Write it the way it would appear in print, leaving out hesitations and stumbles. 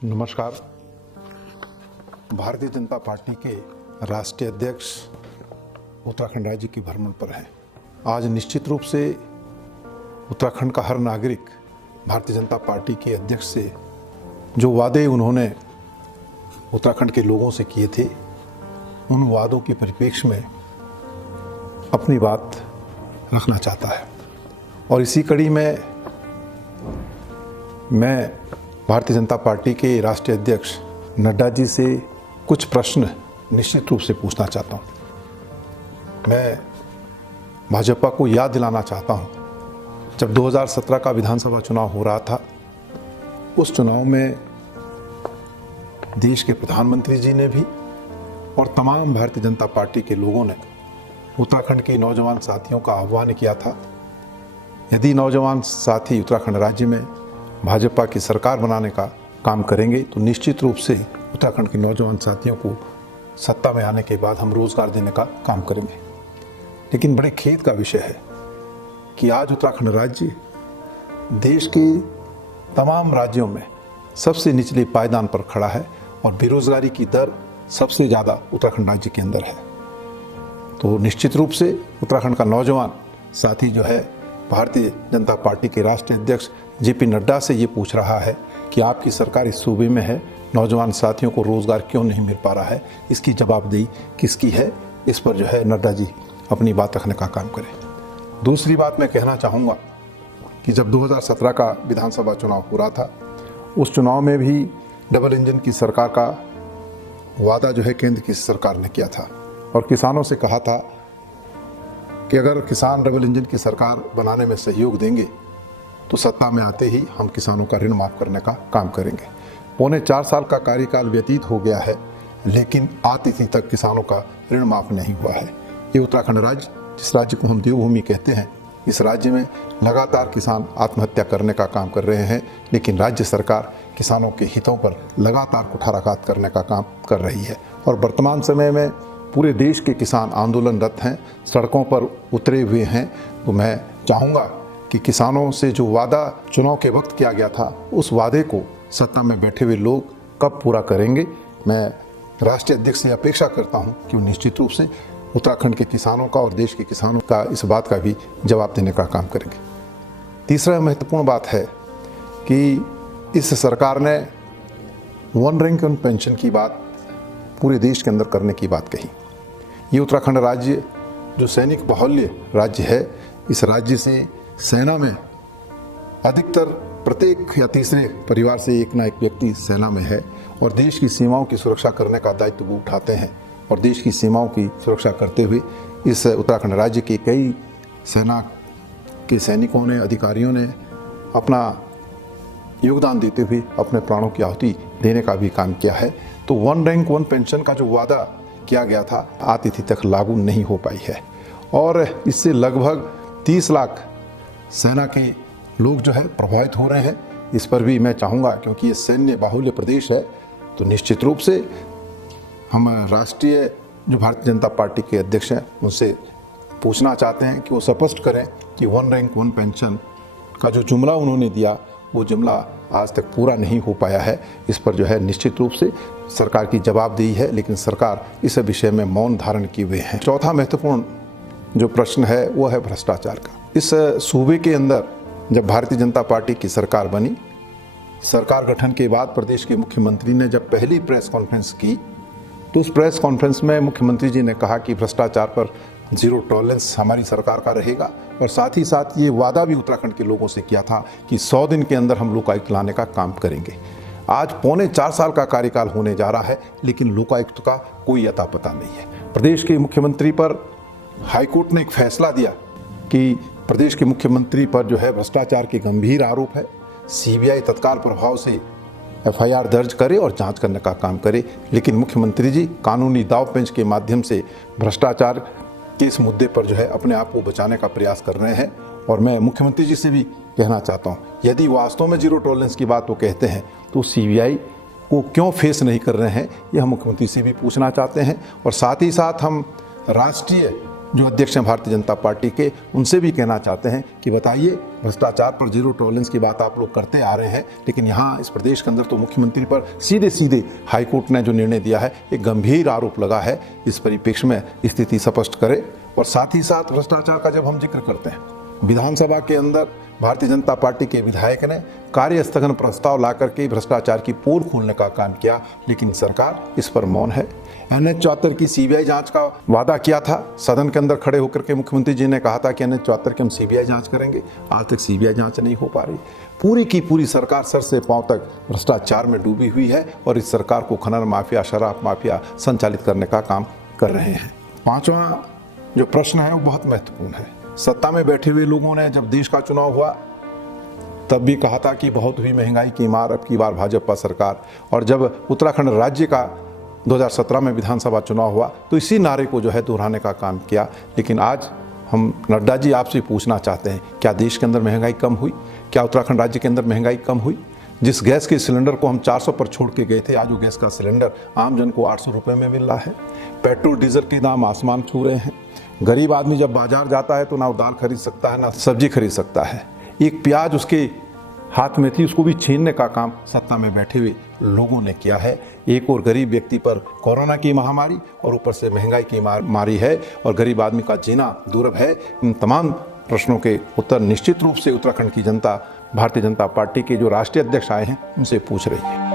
नमस्कार। भारतीय जनता पार्टी के राष्ट्रीय अध्यक्ष उत्तराखंड राज्य के भ्रमण पर हैं। आज निश्चित रूप से उत्तराखंड का हर नागरिक भारतीय जनता पार्टी के अध्यक्ष से जो वादे उन्होंने उत्तराखंड के लोगों से किए थे, उन वादों के परिप्रेक्ष्य में अपनी बात रखना चाहता है। और इसी कड़ी में मैं भारतीय जनता पार्टी के राष्ट्रीय अध्यक्ष नड्डा जी से कुछ प्रश्न निश्चित रूप से पूछना चाहता हूं। मैं भाजपा को याद दिलाना चाहता हूं, जब 2017 का विधानसभा चुनाव हो रहा था, उस चुनाव में देश के प्रधानमंत्री जी ने भी और तमाम भारतीय जनता पार्टी के लोगों ने उत्तराखंड के नौजवान साथियों का आह्वान किया था, यदि नौजवान साथी उत्तराखंड राज्य में भाजपा की सरकार बनाने का काम करेंगे तो निश्चित रूप से उत्तराखंड के नौजवान साथियों को सत्ता में आने के बाद हम रोजगार देने का काम करेंगे। लेकिन बड़े खेद का विषय है कि आज उत्तराखंड राज्य देश के तमाम राज्यों में सबसे निचले पायदान पर खड़ा है और बेरोजगारी की दर सबसे ज़्यादा उत्तराखंड राज्य के अंदर है। तो निश्चित रूप से उत्तराखंड का नौजवान साथी जो है भारतीय जनता पार्टी के राष्ट्रीय अध्यक्ष जेपी नड्डा से ये पूछ रहा है कि आपकी सरकार इस सूबे में है, नौजवान साथियों को रोजगार क्यों नहीं मिल पा रहा है, इसकी जवाबदेही किसकी है? इस पर जो है नड्डा जी अपनी बात रखने का काम करें। दूसरी बात मैं कहना चाहूँगा कि जब 2017 का विधानसभा चुनाव हो रहा था, उस चुनाव में भी डबल इंजन की सरकार का वादा जो है केंद्र की सरकार ने किया था और किसानों से कहा था कि अगर किसान डबल इंजन की सरकार बनाने में सहयोग देंगे तो सत्ता में आते ही हम किसानों का ऋण माफ़ करने का काम करेंगे। 4.25 साल का कार्यकाल व्यतीत हो गया है, लेकिन आतिथ्य तक किसानों का ऋण माफ़ नहीं हुआ है। ये उत्तराखंड राज्य, जिस राज्य को हम देवभूमि कहते हैं, इस राज्य में लगातार किसान आत्महत्या करने का काम कर रहे हैं, लेकिन राज्य सरकार किसानों के हितों पर लगातार कुठाराघात करने का काम कर रही है। और वर्तमान समय में पूरे देश के किसान आंदोलनरत हैं, सड़कों पर उतरे हुए हैं। तो मैं चाहूँगा कि किसानों से जो वादा चुनाव के वक्त किया गया था, उस वादे को सत्ता में बैठे हुए लोग कब पूरा करेंगे। मैं राष्ट्रीय अध्यक्ष से अपेक्षा करता हूं कि वो निश्चित रूप से उत्तराखंड के किसानों का और देश के किसानों का इस बात का भी जवाब देने का काम करेंगे। तीसरा महत्वपूर्ण बात है कि इस सरकार ने वन रैंक वन पेंशन की बात पूरे देश के अंदर करने की बात कही। ये उत्तराखंड राज्य जो सैनिक बाहुल्य राज्य है, इस राज्य से सेना में अधिकतर प्रत्येक या तीसरे परिवार से एक ना एक व्यक्ति सेना में है और देश की सीमाओं की सुरक्षा करने का दायित्व वो उठाते हैं। और देश की सीमाओं की सुरक्षा करते हुए इस उत्तराखंड राज्य के कई सेना के सैनिकों ने, अधिकारियों ने अपना योगदान देते हुए अपने प्राणों की आहुति देने का भी काम किया है। तो वन रैंक वन पेंशन का जो वादा किया गया था, आतिथ्य तक लागू नहीं हो पाई है और इससे लगभग 30 लाख सेना के लोग जो है प्रभावित हो रहे हैं। इस पर भी मैं चाहूँगा, क्योंकि ये सैन्य बाहुल्य प्रदेश है, तो निश्चित रूप से हम राष्ट्रीय जो भारतीय जनता पार्टी के अध्यक्ष हैं उनसे पूछना चाहते हैं कि वो स्पष्ट करें कि वन रैंक वन पेंशन का जो जुमला उन्होंने दिया, वो जुमला आज तक पूरा नहीं हो पाया है। इस पर जो है निश्चित रूप से सरकार की जवाबदेही है, लेकिन सरकार इस विषय में मौन धारण किए हुए है। चौथा महत्वपूर्ण जो प्रश्न है वो है भ्रष्टाचार का। इस सूबे के अंदर जब भारतीय जनता पार्टी की सरकार बनी, सरकार गठन के बाद प्रदेश के मुख्यमंत्री ने जब पहली प्रेस कॉन्फ्रेंस की, तो उस प्रेस कॉन्फ्रेंस में मुख्यमंत्री जी ने कहा कि भ्रष्टाचार पर जीरो टॉलरेंस हमारी सरकार का रहेगा और साथ ही साथ ये वादा भी उत्तराखंड के लोगों से किया था कि 100 दिन के अंदर हम लोकायुक्त लाने का काम करेंगे। आज 4.25 साल का कार्यकाल होने जा रहा है, लेकिन लोकायुक्त का कोई अता पता नहीं है। प्रदेश के मुख्यमंत्री पर हाईकोर्ट ने एक फैसला दिया कि प्रदेश के मुख्यमंत्री पर जो है भ्रष्टाचार के गंभीर आरोप है, सीबीआई तत्काल प्रभाव से एफआईआर दर्ज करे और जांच करने का काम करे। लेकिन मुख्यमंत्री जी कानूनी दांव-पेंच के माध्यम से भ्रष्टाचार के इस मुद्दे पर जो है अपने आप को बचाने का प्रयास कर रहे हैं। और मैं मुख्यमंत्री जी से भी कहना चाहता हूँ, यदि वास्तव में जीरो टॉलरेंस की बात वो कहते हैं तो सीबीआई को क्यों फेस नहीं कर रहे हैं, यह हम मुख्यमंत्री से भी पूछना चाहते हैं। और साथ ही साथ हम राष्ट्रीय जो अध्यक्ष हैं भारतीय जनता पार्टी के, उनसे भी कहना चाहते हैं कि बताइए, भ्रष्टाचार पर जीरो टॉलरेंस की बात आप लोग करते आ रहे हैं, लेकिन यहाँ इस प्रदेश के अंदर तो मुख्यमंत्री पर सीधे सीधे हाईकोर्ट ने जो निर्णय दिया है, एक गंभीर आरोप लगा है। इस परिप्रेक्ष्य में स्थिति स्पष्ट करे। और साथ ही साथ भ्रष्टाचार का जब हम जिक्र करते हैं, विधानसभा के अंदर भारतीय जनता पार्टी के विधायक ने कार्य स्थगन प्रस्ताव ला करके भ्रष्टाचार की पोल खोलने का काम किया, लेकिन सरकार इस पर मौन है। NH-74 की CBI जांच का वादा किया था, सदन के अंदर खड़े होकर के मुख्यमंत्री जी ने कहा था कि NH-74 की हम CBI जांच करेंगे। आज तक CBI जांच नहीं हो पा रही। पूरी की पूरी सरकार सर से पांव तक भ्रष्टाचार में डूबी हुई है और इस सरकार को खनन माफिया, शराब माफिया संचालित करने का काम कर रहे हैं। पांचवा जो प्रश्न है वो बहुत महत्वपूर्ण है। सत्ता में बैठे हुए लोगों ने जब देश का चुनाव हुआ तब भी कहा था कि बहुत हुई महंगाई की मार, अब की बार भाजपा सरकार। और जब उत्तराखंड राज्य का 2017 में विधानसभा चुनाव हुआ तो इसी नारे को जो है दोहराने का काम किया। लेकिन आज हम नड्डा जी आपसे पूछना चाहते हैं, क्या देश के अंदर महंगाई कम हुई? क्या उत्तराखंड राज्य के अंदर महंगाई कम हुई? जिस गैस के सिलेंडर को हम 400 पर छोड़ के गए थे, आज वो गैस का सिलेंडर आम जन को 800 रुपये में मिल रहा है। पेट्रोल डीजल के दाम आसमान छू रहे हैं। गरीब आदमी जब बाजार जाता है तो ना वो दाल खरीद सकता है, ना सब्जी खरीद सकता है। एक प्याज उसके हाथ में थी, उसको भी छीनने का काम सत्ता में बैठे हुए लोगों ने किया है। एक और गरीब व्यक्ति पर कोरोना की महामारी और ऊपर से महंगाई की मारी है और गरीब आदमी का जीना दुर्लभ है। इन तमाम प्रश्नों के उत्तर निश्चित रूप से उत्तराखंड की जनता भारतीय जनता पार्टी के जो राष्ट्रीय अध्यक्ष आए हैं उनसे पूछ रही है।